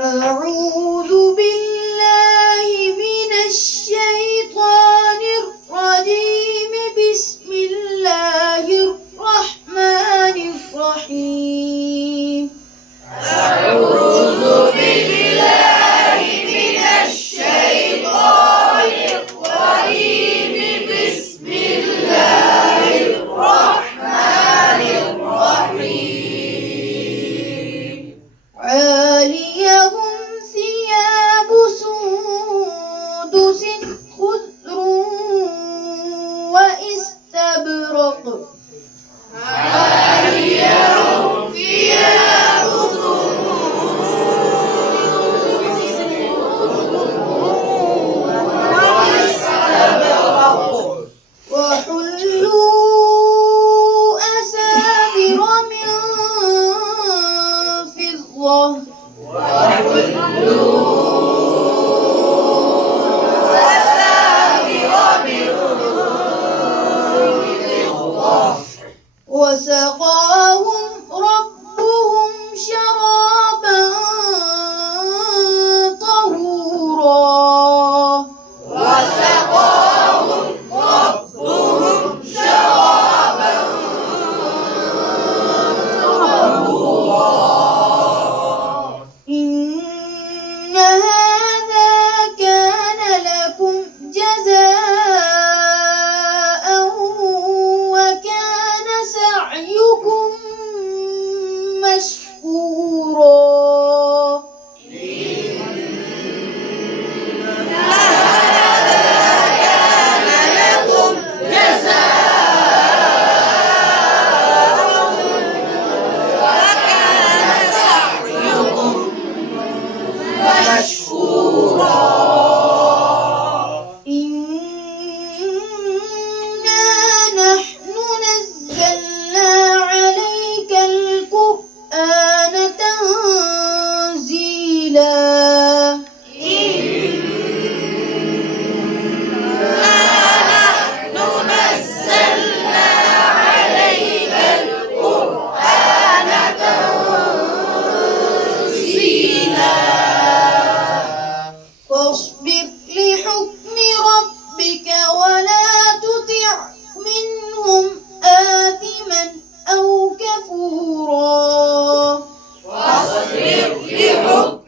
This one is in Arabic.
أعوذ بالله من الشيطان الرجيم. بسم الله الرحمن الرحيم. أعوذ بالله من الشيطان الرجيم. بسم الله الرحمن الرحيم. عاليهم ثياب سندس خضر واستبرق. عاليهم ثياب وحلوا أساور من فضة وسقاهم ربهم شرابا طهورا. وسقاهم ربهم شرابا طهورا. إن هذا كان لكم جزاء وكان سعيكم مشكورا. إنا نحن نزلنا عليك القرآن تنزيلا. فاصبر لحكم ربك ولا تطع منهم آثما أو كفورا. واصبر لحكم